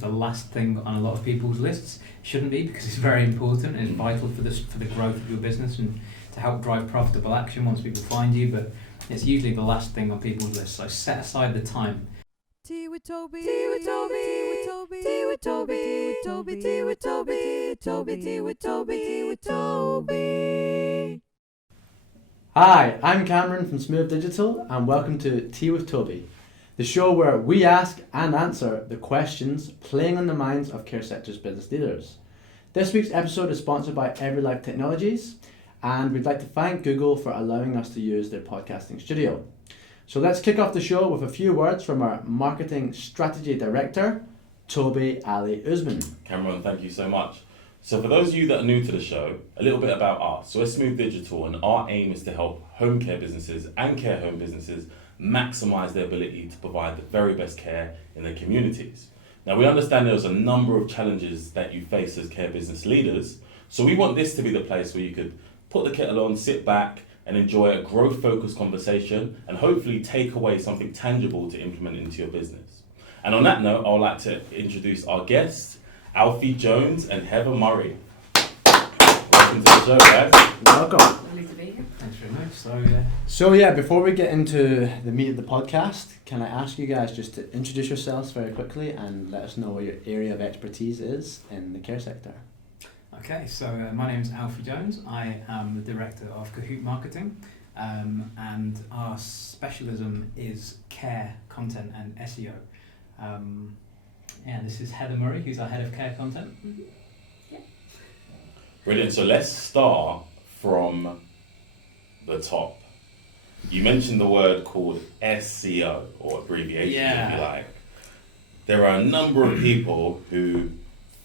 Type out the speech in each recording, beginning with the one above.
the last thing on a lot of people's lists. It shouldn't be, because it's very important and it's vital for the growth of your business and to help drive profitable action once people find you, but it's usually the last thing on people's lists. So set aside the time. Tea with Tobi, tea with Tobi, tea with Tobi, tea with Tobi, tea with Tobi, tea with Tobi, tea with Tobi, tea with Tobi. Hi, I'm Cameron from Smooth Digital and welcome to Tea with Tobi, the show where we ask and answer the questions playing on the minds of care sector's business leaders. This week's episode is sponsored by everyLIFE Technologies, and we'd like to thank Google for allowing us to use their podcasting studio. So let's kick off the show with a few words from our Marketing Strategy Director, Tobi Alli-Usman. Cameron, thank you so much. So for those of you that are new to the show, a little bit about us. So we're Smooth Digital, and our aim is to help home care businesses and care home businesses maximise their ability to provide the very best care in their communities. Now, we understand there's a number of challenges that you face as care business leaders, so we want this to be the place where you could put the kettle on, sit back and enjoy a growth-focused conversation and hopefully take away something tangible to implement into your business. And on that note, I would like to introduce our guests, Alfie Jones and Heather Murray. Welcome to the show, guys. Welcome. Lovely to be here. Thanks very much. So yeah, before we get into the meat of the podcast, can I ask you guys just to introduce yourselves very quickly and let us know what your area of expertise is in the care sector? Okay, so my name is Alfie Jones. I am the Director of Kahoot Marketing, and our specialism is care, content and SEO. And this is Heather Murray, who's our Head of Care Content. Mm-hmm. Yeah. Brilliant. So let's start from the top. You mentioned the word called SEO, or abbreviation, if you like. There are a number of people who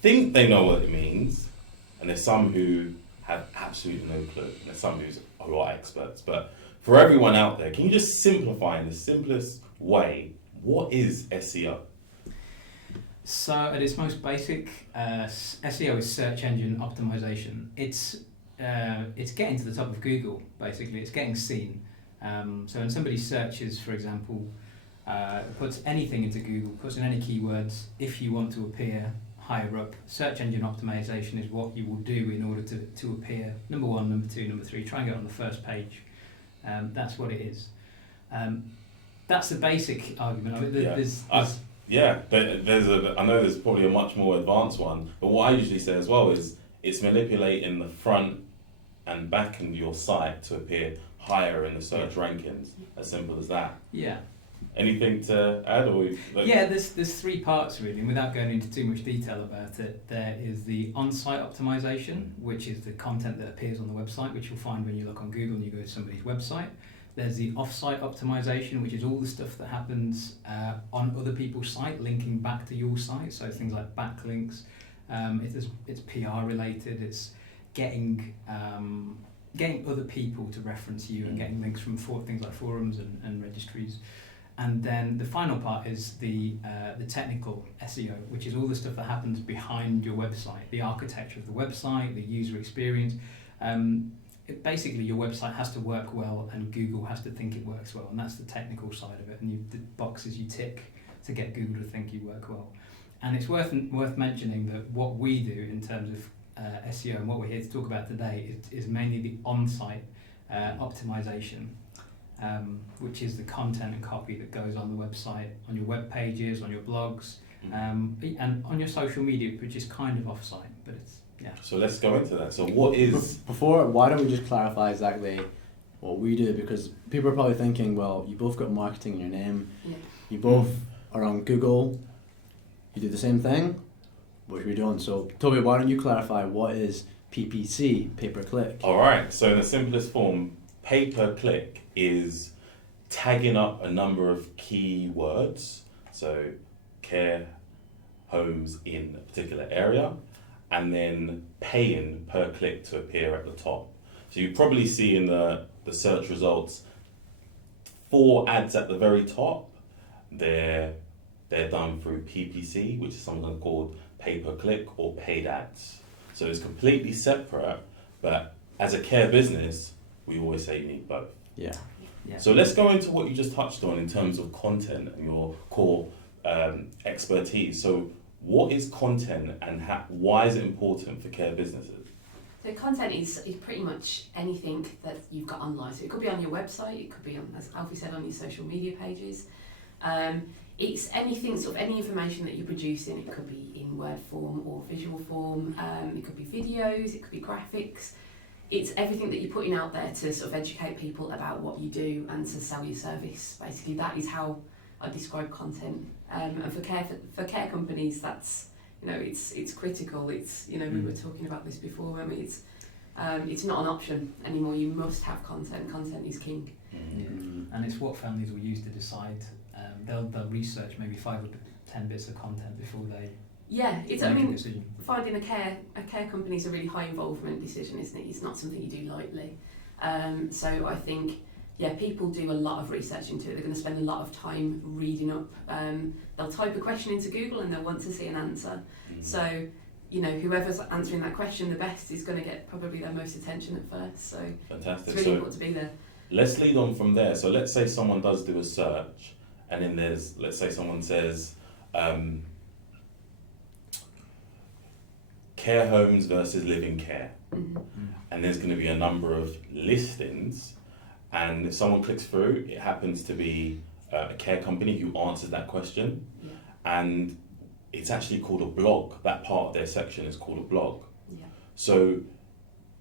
think they know what it means, and there's some who have absolutely no clue. And there's some who are experts. But for everyone out there, can you just simplify in the simplest way, what is SEO? So at its most basic, SEO is search engine optimization. It's getting to the top of Google, basically. It's getting seen. So when somebody searches, for example, puts anything into Google, puts in any keywords, if you want to appear higher up, search engine optimization is what you will do in order to appear number one, number two, number three, try and get on the first page. That's what it is. That's the basic argument. I mean, I know there's probably a much more advanced one, but what I usually say as well is it's manipulating the front and back of your site to appear higher in the search rankings. As simple as that. Yeah. Anything to add? There's three parts really, and without going into too much detail about it, there is the on-site optimization, which is the content that appears on the website, which you'll find when you look on Google and you go to somebody's website. There's the off-site optimization, which is all the stuff that happens on other people's site, linking back to your site. So things like backlinks. It's PR related. It's getting other people to reference you and getting links from things like forums and registries. And then the final part is the technical SEO, which is all the stuff that happens behind your website, the architecture of the website, the user experience. Basically, your website has to work well and Google has to think it works well, and that's the technical side of it, and the boxes you tick to get Google to think you work well. And it's worth mentioning that what we do in terms of SEO and what we're here to talk about today is mainly the on-site optimization, which is the content and copy that goes on the website, on your web pages, on your blogs, and on your social media, which is kind of off-site, but it's. Yeah. So let's go into that. So what is... Why don't we just clarify exactly what we do, because people are probably thinking, well, you both got marketing in your name, you both are on Google, you do the same thing, what are we doing? So Tobi, why don't you clarify what is PPC, pay-per-click? Alright, so in the simplest form, pay-per-click is tagging up a number of keywords, so care homes in a particular area, and then paying per click to appear at the top. So you probably see in the search results 4 ads at the very top. They're done through PPC, which is something called pay-per-click or paid ads. So it's completely separate, but as a care business, we always say you need both. Yeah. So let's go into what you just touched on in terms of content and your core expertise. So What is content and why is it important for care businesses? So content is pretty much anything that you've got online. So it could be on your website, it could be on, as Alfie said, on your social media pages. It's anything, sort of any information that you're producing. It could be in word form or visual form. It could be videos, it could be graphics. It's everything that you're putting out there to sort of educate people about what you do and to sell your service. Basically, that is how I describe content. And for care companies, that's, you know, it's critical. It's, you know, we were talking about this before, weren't we? It's not an option anymore. You must have content. Content is king. Yeah. And it's what families will use to decide. They'll research maybe 5 or 10 bits of content before they it's, make I mean, a decision. finding a care company is a really high involvement decision, isn't it? It's not something you do lightly. So I think, people do a lot of research into it. They're going to spend a lot of time reading up. They'll type a question into Google and they'll want to see an answer. So, you know, whoever's answering that question the best is going to get probably their most attention at first. So Fantastic. it's really important to be there. Let's lead on from there. So let's say someone does do a search, and then let's say someone says, care homes versus living care. And there's going to be a number of listings, and if someone clicks through, it happens to be a care company who answers that question, and it's actually called a blog. That part of their section is called a blog. So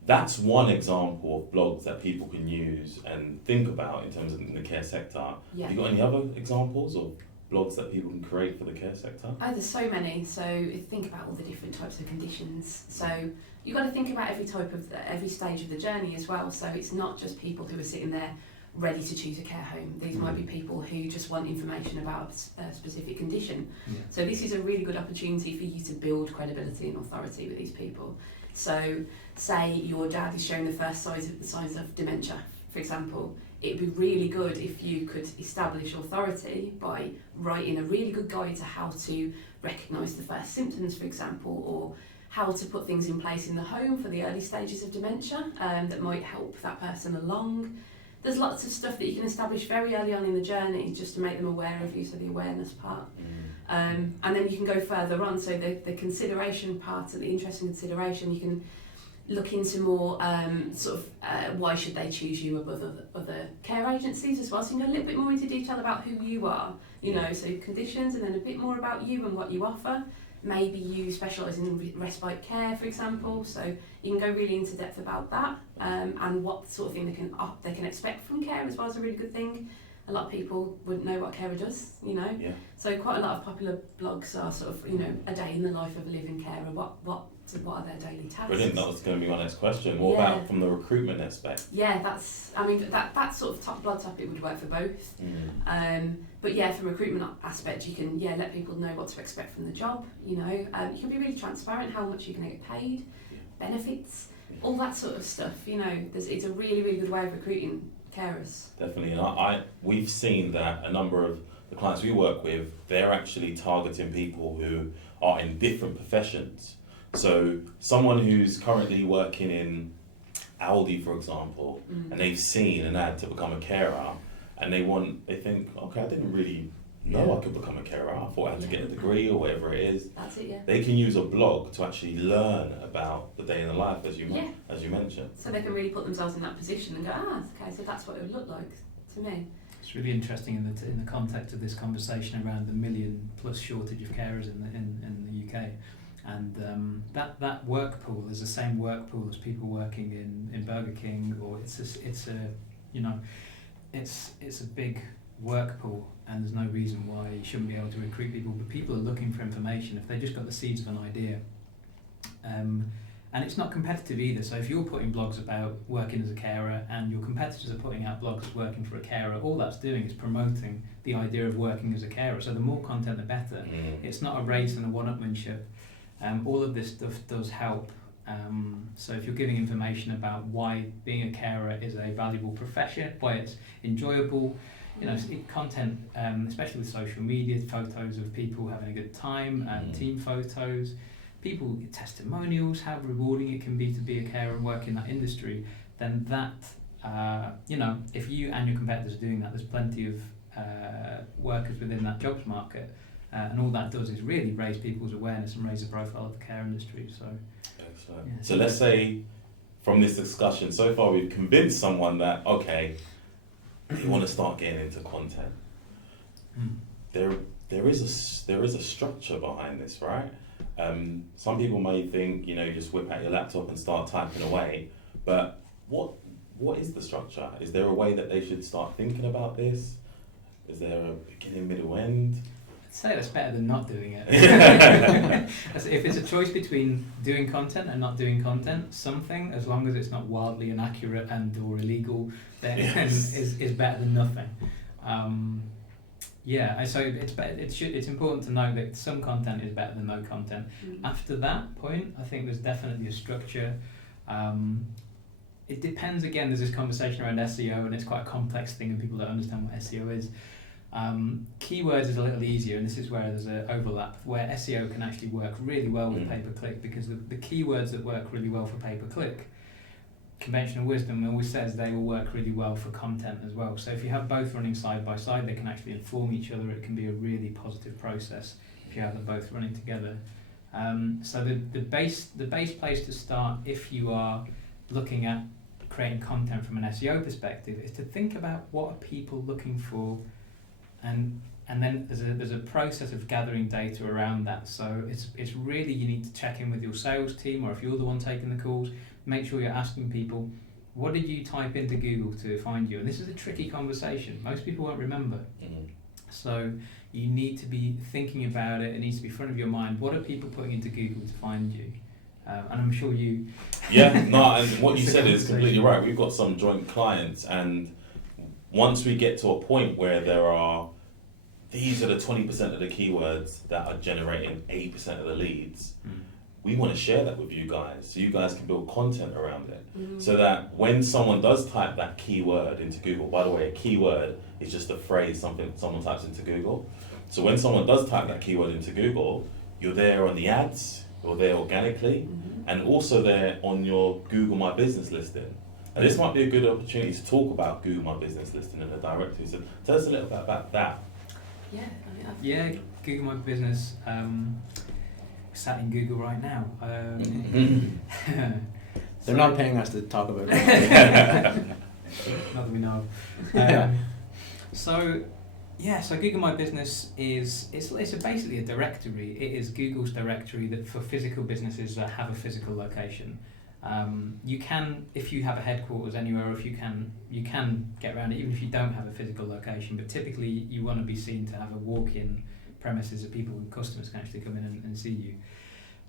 that's one example of blogs that people can use and think about in terms of the care sector. Have you got any other examples of blogs that people can create for the care sector? Oh, there's so many. So think about all the different types of conditions. So you've got to think about every stage of the journey as well. So it's not just people who are sitting there ready to choose a care home. These might be people who just want information about a specific condition. So this is a really good opportunity for you to build credibility and authority with these people. So say your dad is showing the first signs of dementia, for example. It'd be really good if you could establish authority by writing a really good guide to how to recognise the first symptoms, for example, or how to put things in place in the home for the early stages of dementia that might help that person along. There's lots of stuff that you can establish very early on in the journey just to make them aware of you, so the awareness part. And then you can go further on, so the consideration part, the interest and consideration, you can look into more why should they choose you above other care agencies as well. So you can go a little bit more into detail about who you are, you know, so conditions, and then a bit more about you and what you offer. Maybe you specialise in respite care, for example, so you can go really into depth about that, and what sort of thing they can expect from care as well is a really good thing. A lot of people wouldn't know what carer does, you know. So quite a lot of popular blogs are sort of, you know, a day in the life of a living carer. What are their daily tasks? Brilliant. That was going to be my next question. What about from the recruitment aspect? That sort of blog topic would work for both. But from a recruitment aspect, you can let people know what to expect from the job. You know, you can be really transparent how much you're going to get paid, benefits, all that sort of stuff. You know, it's a really, really good way of recruiting carers. Definitely, and we've seen that a number of the clients we work with, they're actually targeting people who are in different professions. So someone who's currently working in Aldi, for example, and they've seen an ad to become a carer, and they think, okay, I didn't really know I could become a carer. I thought I had to get a degree or whatever it is. That's it, They can use a blog to actually learn about the day in the life, as you mentioned. So they can really put themselves in that position and go, okay, so that's what it would look like to me. It's really interesting in the context of this conversation around the 1 million plus shortage of carers in the UK. And that work pool is the same work pool as people working in Burger King, or it's a big work pool, and there's no reason why you shouldn't be able to recruit people. But people are looking for information if they just got the seeds of an idea. And it's not competitive either. So if you're putting blogs about working as a carer and your competitors are putting out blogs working for a carer, all that's doing is promoting the idea of working as a carer. So the more content, the better. It's not a race and a one-upmanship. All of this stuff does help. So if you're giving information about why being a carer is a valuable profession, why it's enjoyable, you know, content, especially with social media, photos of people having a good time, team photos, people testimonials, how rewarding it can be to be a carer and work in that industry, then that, if you and your competitors are doing that, there's plenty of workers within that jobs market And all that does is really raise people's awareness and raise the profile of the care industry. So, Excellent. Yeah. So let's say from this discussion so far, we've convinced someone that, okay, you want to start getting into content. There is a structure behind this, right? Some people may think, you just whip out your laptop and start typing away, but what is the structure? Is there a way that they should start thinking about this? Is there a beginning, middle, end? I'd say that's better than not doing it. If it's a choice between doing content and not doing content, something, as long as it's not wildly inaccurate and or illegal, then is better than nothing. So it's important to know that some content is better than no content. After that point, I think there's definitely a structure. It depends, again, there's this conversation around SEO, and it's quite a complex thing and people don't understand what SEO is. Keywords is a little easier, and this is where there's an overlap, where SEO can actually work really well with pay-per-click, because the keywords that work really well for pay-per-click, conventional wisdom always says they will work really well for content as well. So if you have both running side by side, they can actually inform each other. It can be a really positive process if you have them both running together. So the base place to start, if you are looking at creating content from an SEO perspective, is to think about what are people looking for, and then there's a process of gathering data around that. So it's really, you need to check in with your sales team, or if you're the one taking the calls, make sure you're asking people, what did you type into Google to find you? And this is a tricky conversation. Most people won't remember. So you need to be thinking about it. It needs to be front of your mind. What are people putting into Google to find you? And I'm sure you... And what you said is completely right. We've got some joint clients, and once we get to a point where these are the 20% of the keywords that are generating 80% of the leads, we want to share that with you guys, so you guys can build content around it. So that when someone does type that keyword into Google, by the way, a keyword is just a phrase something someone types into Google. So when someone does type that keyword into Google, you're there on the ads, you're there organically, and also there on your Google My Business listing. And this might be a good opportunity to talk about Google My Business listing in the directory. So tell us a little bit about that. Google My Business. Sat in Google right now. They're not paying us to talk about it. Not that we know of. So Google My Business is basically a directory. It is Google's directory that for physical businesses that have a physical location. You can, if you have a headquarters anywhere, or if you can get around it even if you don't have a physical location, but typically you want to be seen to have a walk-in premises that people and customers can actually come in and see you.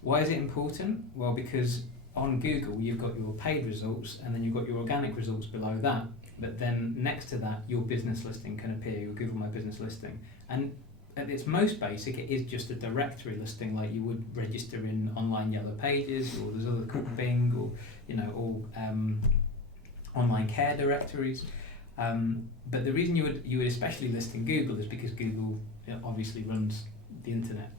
Why is it important? Well, because on Google you've got your paid results, and then you've got your organic results below that, but then next to that your business listing can appear, your Google My Business listing. And at its most basic, it is just a directory listing like you would register in online yellow pages, or there's other called Bing, or online care directories. But the reason you would especially list in Google is because Google obviously runs the internet.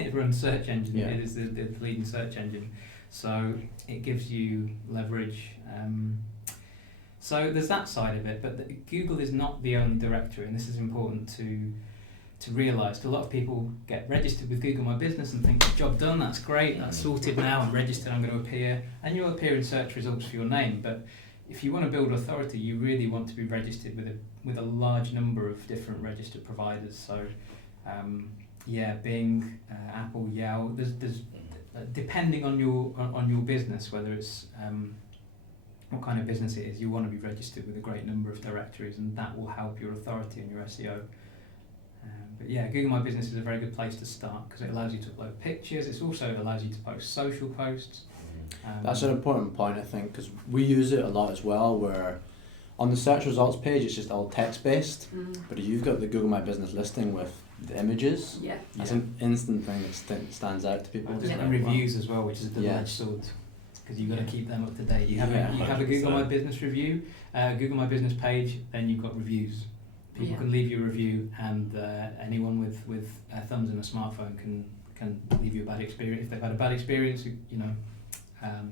It runs search engine. Yeah. It is the leading search engine, so it gives you leverage. So there's that side of it, but Google is not the only directory, and this is important to realise. A lot of people get registered with Google My Business and think, job done, that's great, that's sorted now, I'm registered, I'm going to appear, and you'll appear in search results for your name. But if you want to build authority, you really want to be registered with a large number of different registered providers. So Bing, Apple, Yale. There's depending on your business, whether it's what kind of business it is, you want to be registered with a great number of directories, and that will help your authority and your SEO. Google My Business is a very good place to start because it allows you to upload pictures. It also allows you to post social posts. That's an important point, I think, because we use it a lot as well, where on the search results page it's just all text based, but if you've got the Google My Business listing with the images, that's an instant thing that stands out to people. And reviews as well, which is a double-edged sword, because you've got to keep them up to date. You have a Google My Business review, Google My Business page, then you've got reviews. People can leave you a review, and anyone with thumbs and a smartphone can leave you a bad experience. If they've had a bad experience,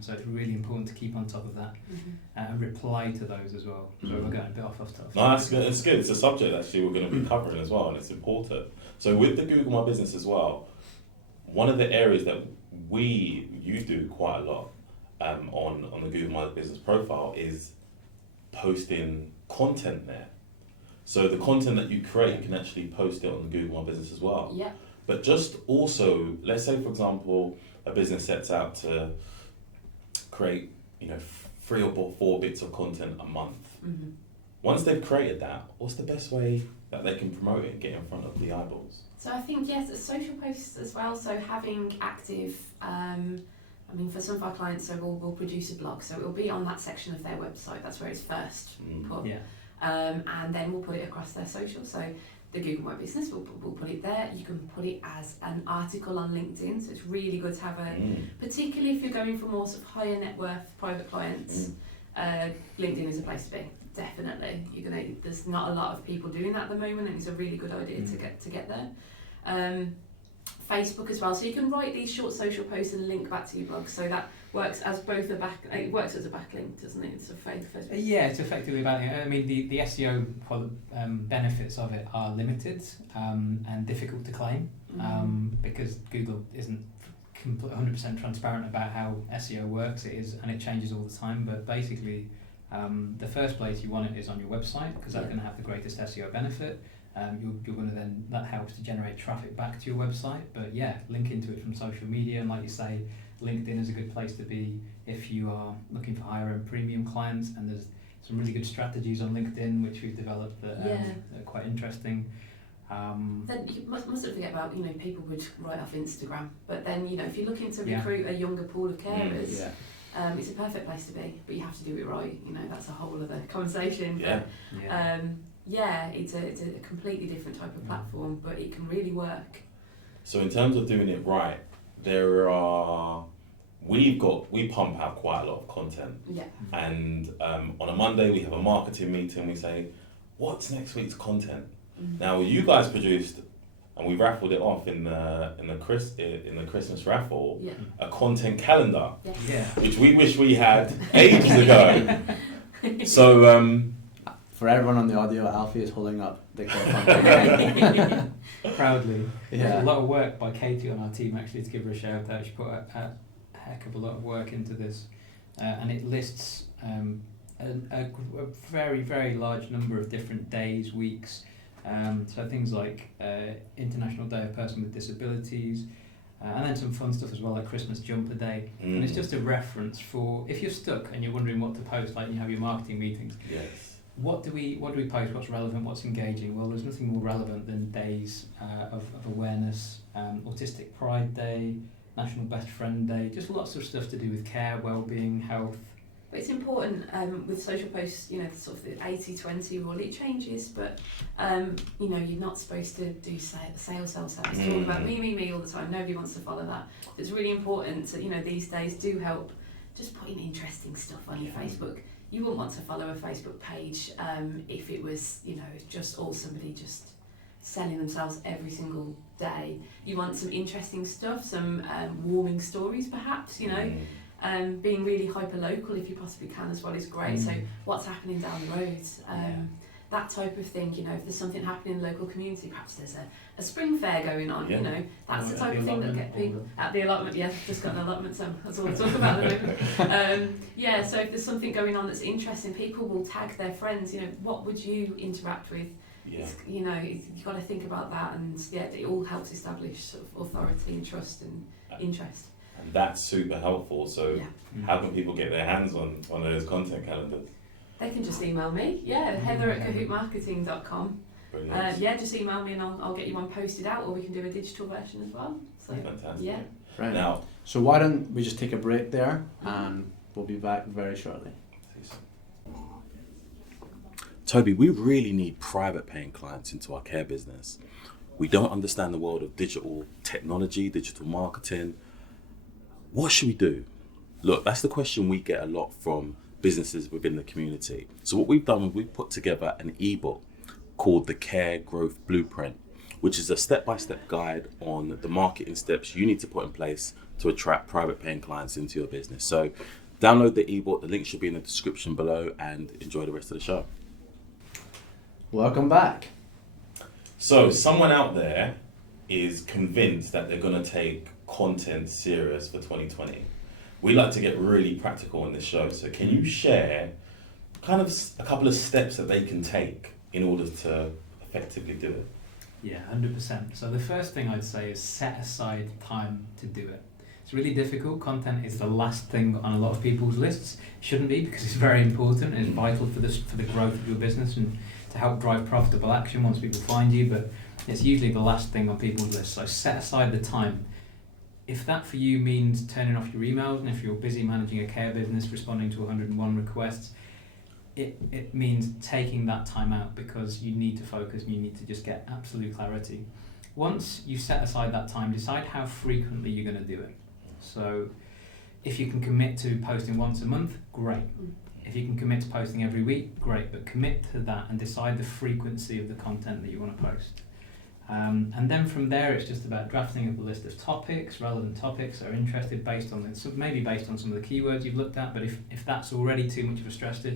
So it's really important to keep on top of that and reply to those as well. So we're going a bit off topic. No, that's good. It's good. It's a subject actually we're going to be covering as well, and it's important. So with the Google My Business as well, one of the areas that you do quite a lot on the Google My Business profile is posting content there. So the content that you create, you can actually post it on the Google My Business as well. Yeah. But just also, let's say for example, a business sets out to create, 3 or 4 bits of content a month. Mm-hmm. Once they've created that, what's the best way that they can promote it and get in front of the eyeballs? So I think, yes, social posts as well. So having active, for some of our clients, so we'll produce a blog. So it'll be on that section of their website. That's where it's first put. Yeah. And then we'll put it across their social. So the Google My Business, we'll put it there. You can put it as an article on LinkedIn. So it's really good to have particularly if you're going for more sort of higher net worth private clients, LinkedIn is a place to be. Definitely, there's not a lot of people doing that at the moment, and it's a really good idea to get there. Facebook as well, so you can write these short social posts and link back to your blog. So that works as both it works as a backlink, doesn't it? It's a Facebook. Yeah, it's effectively about it. I mean, the SEO benefits of it are limited and difficult to claim because Google isn't 100% transparent about how SEO works. It is, and it changes all the time. But basically, the first place you want it is on your website because that's going to have the greatest SEO benefit. You're going to then, that helps to generate traffic back to your website. But yeah, link into it from social media, and like you say, LinkedIn is a good place to be if you are looking for higher end premium clients, and there's some really good strategies on LinkedIn which we've developed that are quite interesting. Then you mustn't forget about, people would write off Instagram, but then, if you're looking to recruit a younger pool of carers, it's a perfect place to be, but you have to do it right. That's a whole other conversation. It's a completely different type of platform, but it can really work. So in terms of doing it right, we pump out quite a lot of content. Yeah. And on a Monday we have a marketing meeting. We say, what's next week's content? Mm-hmm. Now you guys produced, and we raffled it off in the Christmas raffle, a content calendar, which we wish we had ages ago. So. For everyone on the audio, Alfie is holding up the content. Proudly. Yeah. A lot of work by Katie on our team actually to give her a shout out. She put a heck of a lot of work into this, and it lists a very, very large number of different days, weeks. So things like International Day of Person with Disabilities, and then some fun stuff as well, like Christmas Jumper Day. And it's just a reference for if you're stuck and you're wondering what to post, like you have your marketing meetings. Yes. What do we post? What's relevant? What's engaging? Well, there's nothing more relevant than days of awareness, Autistic Pride Day, National Best Friend Day, just lots of stuff to do with care, well-being, health. But it's important with social posts, sort of the 80-20 rule, it changes, but you're not supposed to do sales. It's all about me all the time. Nobody wants to follow that. It's really important to, these days do help just putting interesting stuff on your Facebook. You wouldn't want to follow a Facebook page if it was, just all somebody just selling themselves every single day. You want some interesting stuff, some warming stories perhaps, being really hyper-local if you possibly can as well is great. So what's happening down the road, that type of thing, if there's something happening in the local community, perhaps there's a spring fair going on, that's the type of thing that get people at the allotment. Just got an allotment, so that's all I talk about at the moment. So if there's something going on that's interesting, people will tag their friends, what would you interact with? You've got to think about that, and it all helps establish sort of authority and trust and interest. And that's super helpful. So how can people get their hands on one of those content calendars? They can just email me, heather@cahootmarketing.com. Just email me and I'll get you one posted out, or we can do a digital version as well. So, fantastic. Right. Now, so why don't we just take a break there, and we'll be back very shortly. Tobi, we really need private paying clients into our care business. We don't understand the world of digital technology, digital marketing. What should we do? Look, that's the question we get a lot from businesses within the community. So what we've done is we've put together an ebook called the Care Growth Blueprint, which is a step-by-step guide on the marketing steps you need to put in place to attract private paying clients into your business. So download the ebook, the link should be in the description below, and enjoy the rest of the show. Welcome back. So someone out there is convinced that they're going to take content serious for 2020. We like to get really practical in this show. So can you share kind of a couple of steps that they can take in order to effectively do it? Yeah, 100%. So the first thing I'd say is set aside time to do it. It's really difficult. Content is the last thing on a lot of people's lists. It shouldn't be, because it's very important and it's vital for the growth of your business and to help drive profitable action once people find you, but it's usually the last thing on people's lists. So set aside the time. If that for you means turning off your emails, and if you're busy managing a care business, responding to 101 requests, it means taking that time out, because you need to focus and you need to just get absolute clarity. Once you set aside that time, decide how frequently you're going to do it. So if you can commit to posting once a month, great. If you can commit to posting every week, great, but commit to that and decide the frequency of the content that you want to post. And then from there, it's just about drafting up a list of topics, relevant topics that are interested based on maybe based on some of the keywords you've looked at. But if that's already too much of a stress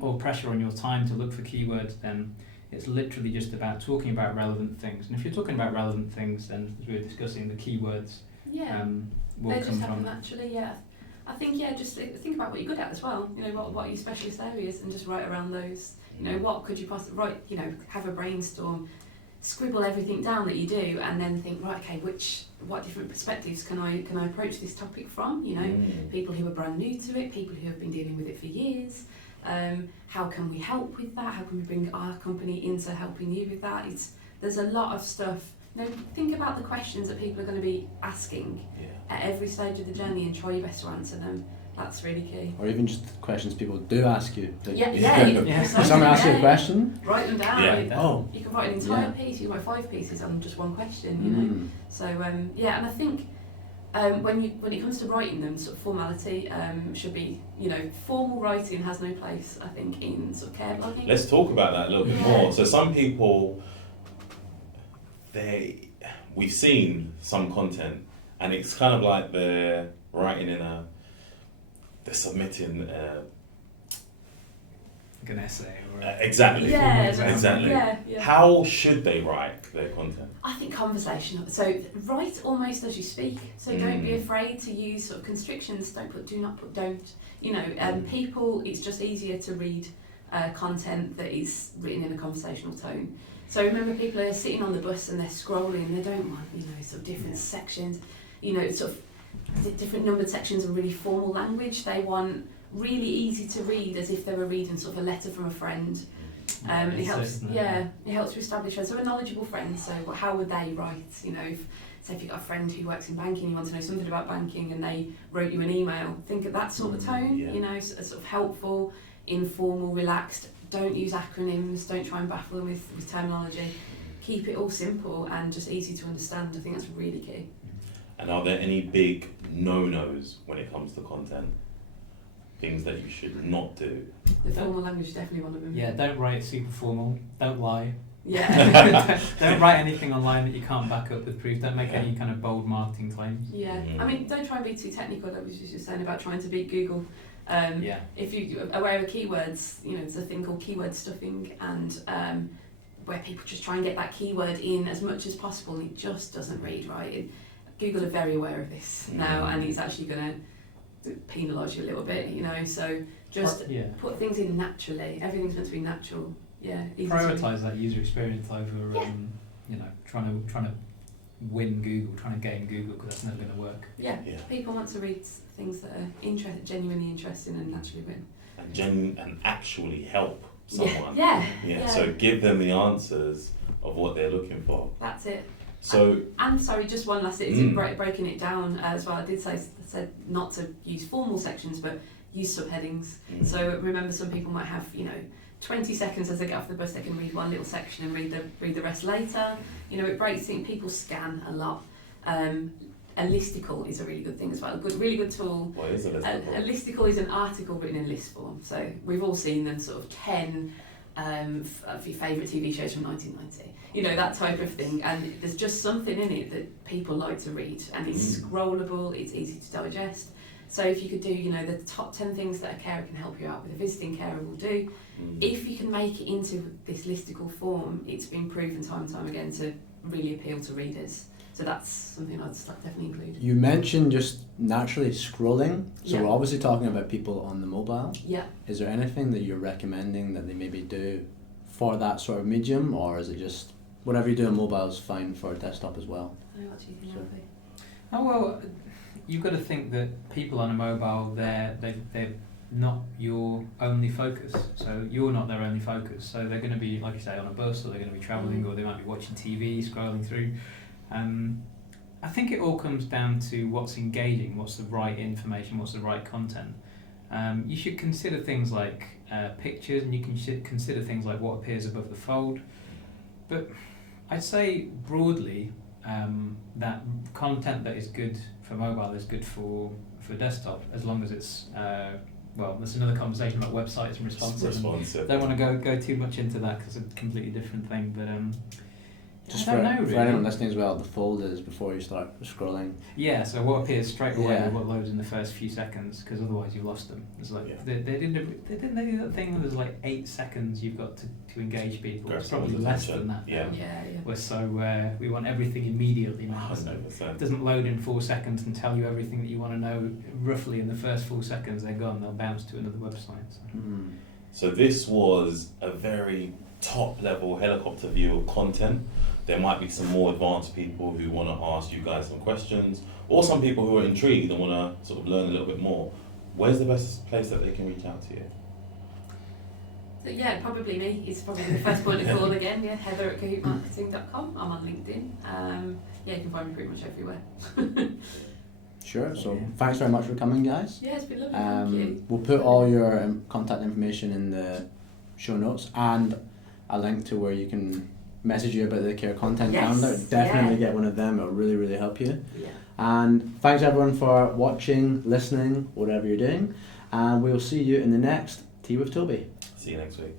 or pressure on your time to look for keywords, then it's literally just about talking about relevant things. And if you're talking about relevant things, then as we were discussing, the keywords will they come just happen from. naturally. Yeah, I think just think about what you're good at as well. You know, what are your specialist areas, and just write around those. You know, what could you possibly write? You know, have a brainstorm. Scribble everything down that you do, and then think, right, okay, what different perspectives can I approach this topic from? You know, people who are brand new to it, people who have been dealing with it for years. How can we help with that? How can we bring our company into helping you with that? There's a lot of stuff. You know, think about the questions that people are going to be asking at every stage of the journey, and try your best to answer them. That's really key. Or even just questions people do ask you. If someone asks you a question, write them down. Yeah. You can write an entire piece. You can write 5 pieces on just one question. You know. So and I think when it comes to writing them, sort of formality should be, you know, formal writing has no place, I think, in sort of care blogging. Let's talk about that a little bit more. So some people, we've seen some content, and it's kind of like they're writing they're submitting like an essay or exactly. Exactly. Yeah. How should they write their content? I think conversational. So write almost as you speak. So don't be afraid to use sort of constrictions. Don't put do not put don't. You know, people. It's just easier to read content that is written in a conversational tone. So remember, people are sitting on the bus and they're scrolling. They don't want, you know, sort of different sections. You know, sort of different numbered sections of really formal language. They want really easy to read, as if they were reading sort of a letter from a friend. It helps. It helps to establish so a knowledgeable friend. So how would they write? You know, say if you've got a friend who works in banking, you want to know something about banking, and they wrote you an email. Think of that sort of tone. You know, sort of helpful, informal, relaxed. Don't use acronyms. Don't try and baffle them with terminology. Keep it all simple and just easy to understand. I think that's really key. And are there any big no-nos when it comes to content? Things that you should not do? The formal language is definitely one of them. Yeah, don't write super formal. Don't lie. Yeah. Don't write anything online that you can't back up with proof. Don't make any kind of bold marketing claims. Yeah. I mean, don't try and be too technical. That was just saying about trying to beat Google. If you're aware of keywords, you know, there's a thing called keyword stuffing, and where people just try and get that keyword in as much as possible, and it just doesn't read right. Google are very aware of this now, and it's actually going to penalise you a little bit, you know. So just put things in naturally. Everything's meant to be natural. Yeah. Prioritise that user experience over, you know, trying to win Google, trying to gain Google, because that's never going to work. Yeah. People want to read things that are genuinely interesting and naturally written. And actually help someone. Yeah. So give them the answers of what they're looking for. That's it. So and sorry, just one last thing, breaking it down as well. I said not to use formal sections, but use subheadings. So remember, some people might have, you know, 20 seconds as they get off the bus, they can read one little section and read the rest later. You know, it breaks things. People scan a lot. A listicle is a really good thing as well. A really good tool. What is a listicle? A listicle is an article written in list form. So we've all seen them, sort of 10 of your favourite TV shows from 1990. You know, that type of thing. And there's just something in it that people like to read, and it's scrollable, it's easy to digest. So if you could do, you know, the top 10 things that a carer can help you out with, a visiting carer will do. If you can make it into this listicle form, it's been proven time and time again to really appeal to readers. So that's something I'd definitely include. You mentioned just naturally scrolling. So Yeah. we're obviously talking about people on the mobile. Yeah. Is there anything that you're recommending that they maybe do for that sort of medium, or is it just whatever you do on mobile is fine for desktop as well? What do you think, Sure. Alfie? Oh well, you've got to think that people on a mobile, they're not your only focus. So you're not their only focus. So they're going to be, like you say, on a bus, or they're going to be travelling, or they might be watching TV, scrolling through. I think it all comes down to what's engaging, what's the right information, what's the right content. You should consider things like pictures, and you can consider things like what appears above the fold. But I'd say broadly that content that is good for mobile is good for desktop, as long as it's well, there's another conversation about websites and responsive. Don't want to go too much into that because it's a completely different thing. But Just I don't know, for really. anyone listening as well, the fold is before you start scrolling. Yeah, so what appears straight away Yeah. is what loads in the first few seconds, because otherwise you lost them. It's like Yeah. they didn't do that thing where there's like 8 seconds you've got to engage people. Grab It's probably someone's less attention. than that. Yeah. Yeah. We're so we want everything immediately now. So 100%. it doesn't load in 4 seconds and tell you everything that you want to know roughly in the first 4 seconds. They're gone. They'll bounce to another website. So. So this was a very top level helicopter view of content. There might be some more advanced people who want to ask you guys some questions, or some people who are intrigued and want to sort of learn a little bit more. Where's the best place that they can reach out to you? So yeah, probably me. It's probably the first point of call again. Yeah, heather@cahootmarketing.com. I'm on LinkedIn. Yeah, you can find me pretty much everywhere. Sure. So Yeah. thanks very much for coming, guys. Yeah, it's been lovely. Thank you. We'll put all your contact information in the show notes and a link to where you can message you about the care content Yes, calendar. Definitely yeah. get one of them. It'll really, really help you. Yeah. And thanks everyone for watching, listening, whatever you're doing. And we'll see you in the next Tea with Tobi. See you next week.